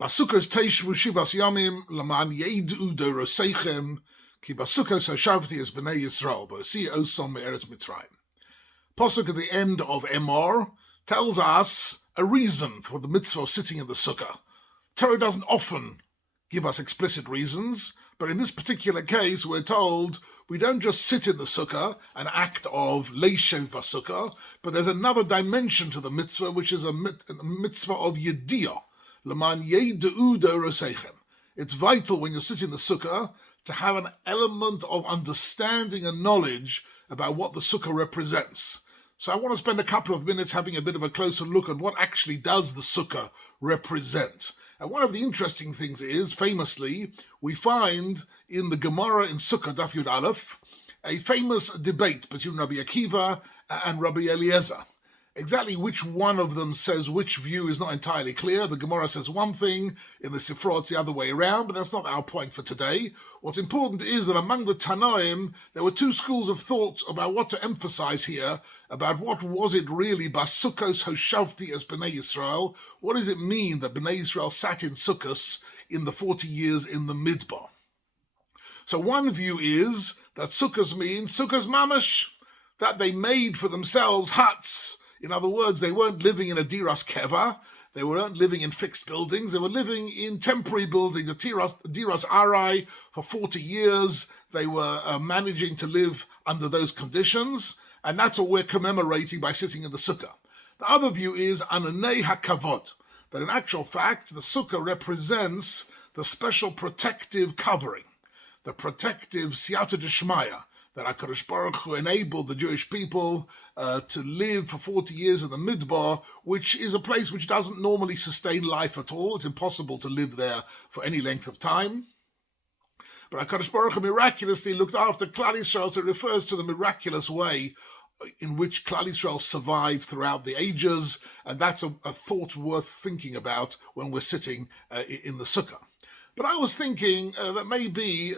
Basukos teishvu shivas yamim laman yedu doroseichem ki basukos hashavti es b'nei Yisrael bo'si osom me'eretz Mitzrayim. Pasuk at the end of Emor tells us a reason for the mitzvah of sitting in the sukkah. Torah doesn't often give us explicit reasons, but in this particular case we're told we don't just sit in the sukkah, an act of leishev basukkah, but there's another dimension to the mitzvah, which is a mitzvah of yediyah. L'man yedu doroseichem. It's vital when you're sitting in the sukkah to have an element of understanding and knowledge about what the sukkah represents. So I want to spend a couple of minutes having a bit of a closer look at what actually does the sukkah represent. And one of the interesting things is, famously, we find in the Gemara in Sukkah, Daf Yud Aleph, a famous debate between Rabbi Akiva and Rabbi Eliezer. Exactly which one of them says which view is not entirely clear. The Gemara says one thing, in the Sifra it's the other way around, but that's not our point for today. What's important is that among the Tanoim, there were two schools of thought about what to emphasize here, about what was it really, Basukos Hoshavti as B'nai Yisrael. What does it mean that B'nai Yisrael sat in Sukkos in the 40 years in the Midbar? So one view is that Sukkos means Sukkos Mamash, that they made for themselves huts. In other words, they weren't living in a diras keva, they weren't living in fixed buildings, they were living in temporary buildings, a diras arai for 40 years. They were managing to live under those conditions, and that's what we're commemorating by sitting in the sukkah. The other view is ananei hakavod, that in actual fact, the sukkah represents the special protective covering, the protective siyata d'shmaya, that HaKadosh Baruch Hu enabled the Jewish people to live for 40 years in the Midbar, which is a place which doesn't normally sustain life at all. It's impossible to live there for any length of time. But HaKadosh Baruch Hu miraculously looked after Klal Yisrael, so it refers to the miraculous way in which Klal Yisrael survived throughout the ages, and that's a thought worth thinking about when we're sitting in the Sukkah. But I was thinking that maybe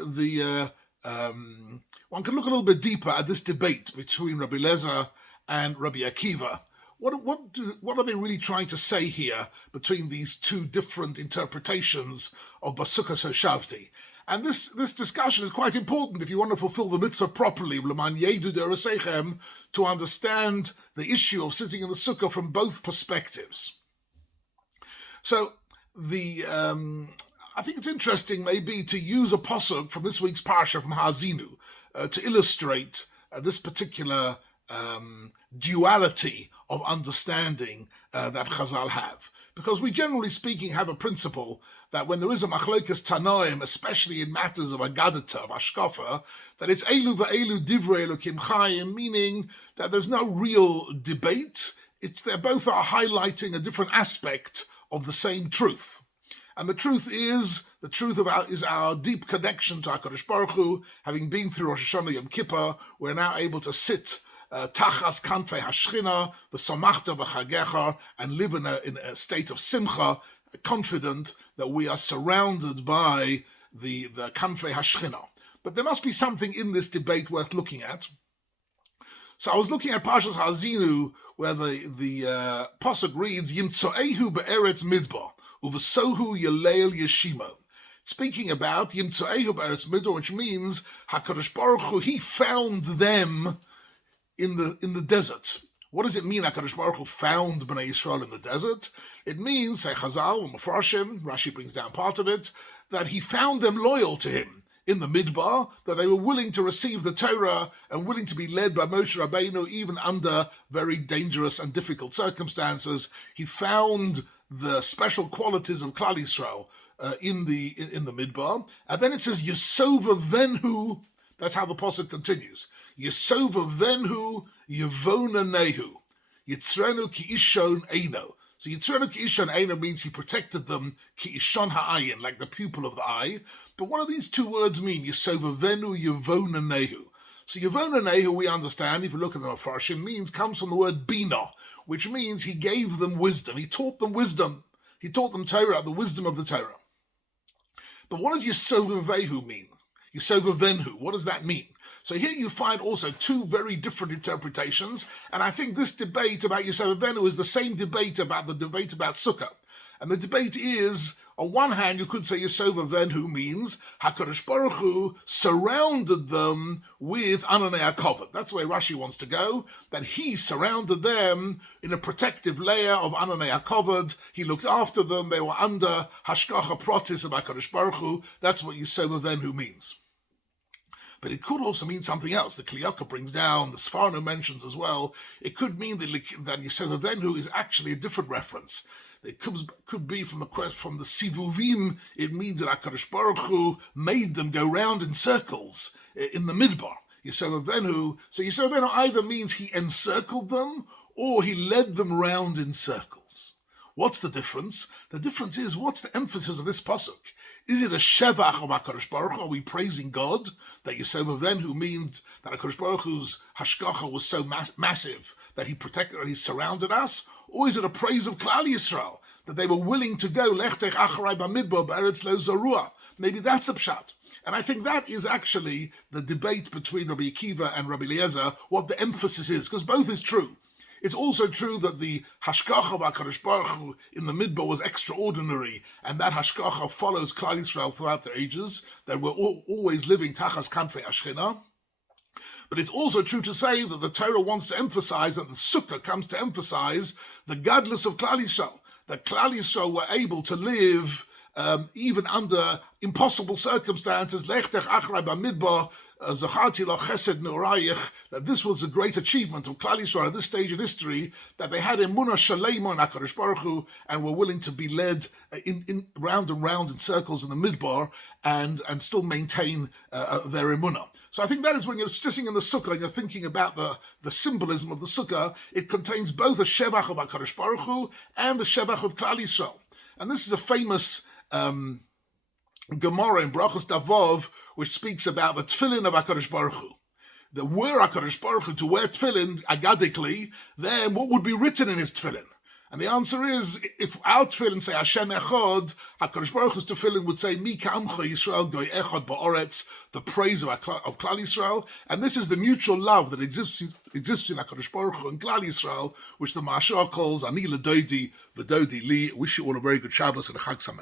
one can look a little bit deeper at this debate between Rabbi Eliezer and Rabbi Akiva. What are they really trying to say here between these two different interpretations of Basukos Hoshavti? And this discussion is quite important if you want to fulfill the mitzvah properly, L'man yedu doroseichem, to understand the issue of sitting in the sukkah from both perspectives. So I think it's interesting maybe to use a pasuk from this week's parsha from Ha'azinu to illustrate this particular duality of understanding that Chazal have. Because we generally speaking have a principle that when there is a machlokes tanoim, especially in matters of agadata, of ashkafa, that it's elu va'elu divrei Elokim chayim, meaning that there's no real debate. They both are highlighting a different aspect of the same truth. And the truth is our deep connection to HaKadosh Baruch Hu. Having been through Rosh Hashanah Yom Kippur, we're now able to sit tachas kanfei hashchina v'samachta b'chagecha and live in a state of simcha, confident that we are surrounded by the kanfei hashchina. But there must be something in this debate worth looking at. So I was looking at Parshas Ha'azinu, where the pasuk reads Yimtzoehu be'eretz midbar uvesohu yeleil yeshimo. Speaking about Yimtzoehu be'eretz midbar, which means HaKadosh Baruch Hu, He found them in the desert. What does it mean HaKadosh Baruch Hu found Bnei Yisrael in the desert? It means, say Chazal, Mefarshim, Rashi brings down part of it, that He found them loyal to Him in the Midbar, that they were willing to receive the Torah and willing to be led by Moshe Rabbeinu even under very dangerous and difficult circumstances. He found the special qualities of Klal Yisrael in the Midbar. And then it says, Yesova venhu, that's how the pasuk continues. Yesova venhu yevona nehu. Yitzrenu ki ishon eino. So Yitzrenu ki ishon eino means He protected them ki ishon ha'ayin, like the pupil of the eye. But what do these two words mean? Yesova venu yevona nehu. So yevona nehu, we understand, if you look at the Mefarshim, comes from the word bina, which means He gave them wisdom. He taught them wisdom. He taught them Torah, the wisdom of the Torah. But what does Yesova vehu mean? Yesova venhu, what does that mean? So here you find also two very different interpretations, and I think this debate about Yesova venhu is the same debate about Sukkah. And the debate is On one hand, you could say Yisov Avenu means HaKadosh Baruch Hu surrounded them with Ananei HaKavod. That's where Rashi wants to go, that he surrounded them in a protective layer of Ananei HaKavod. He looked after them. They were under Hashgacha Protis of HaKadosh Baruch Hu. That's what Yisov Avenu means. But it could also mean something else. The Kli Yakar brings down, the Sforno mentions as well, it could mean that Yisov Avenu is actually a different reference. It could be from the Sivuvim. It means that HaKadosh Baruch Hu made them go round in circles in the Midbar. Yisov Avenu. So Yisov Avenu either means he encircled them or he led them round in circles. What's the difference? The difference is, what's the emphasis of this pasuk? Is it a shevach of HaKadosh Baruch Hu? Are we praising God? That Yisov Avenu means that HaKadosh Baruch Hu's hashgacha was so massive that he protected and he surrounded us? Or is it a praise of Klal Yisrael, that they were willing to go, Lechtech Acharai Bamidbar B'Eretz Lo Zarua? Maybe that's the pshat. And I think that is actually the debate between Rabbi Akiva and Rabbi Eliezer, what the emphasis is, because both is true. It's also true that the hashgacha of HaKadosh Baruch Hu in the Midbar was extraordinary, and that hashgacha follows Klal Yisrael throughout the ages, that we're always living tachas kanfei Ashchina. But it's also true to say that the Torah wants to emphasize, that the Sukkah comes to emphasize the gadlus of Klal Yisrael, that Klal Yisrael were able to live even under impossible circumstances, Lechtech Achrei Bamidbar, Zacharti Lo Chesed Neurayich, that this was a great achievement of Klal Yisrael at this stage in history, that they had Emunah Shalema and HaKadosh Baruch Hu, and were willing to be led in round and round in circles in the Midbar, and still maintain their Emunah. So I think that is when you're sitting in the Sukkah and you're thinking about the symbolism of the Sukkah, it contains both a Shevach of HaKadosh Baruch Hu and a Shevach of Klal Yisrael. And this is a famous Gemara in Brachos Davov, which speaks about the tefillin of HaKadosh Baruch Hu. That were HaKadosh Baruch Hu to wear tefillin, agadically, then what would be written in his tefillin? And the answer is, if our tefillin say Hashem Echad, HaKadosh Baruch Hu's tefillin would say, Mi ka'amcha Yisrael goy echad ba'oretz, the praise of Klal Yisrael. And this is the mutual love that exists between HaKadosh Baruch Hu and Klal Yisrael, which the Mashar calls Ani l'dodi v'dodi li. Wish you all a very good Shabbos and a Chag Sameach.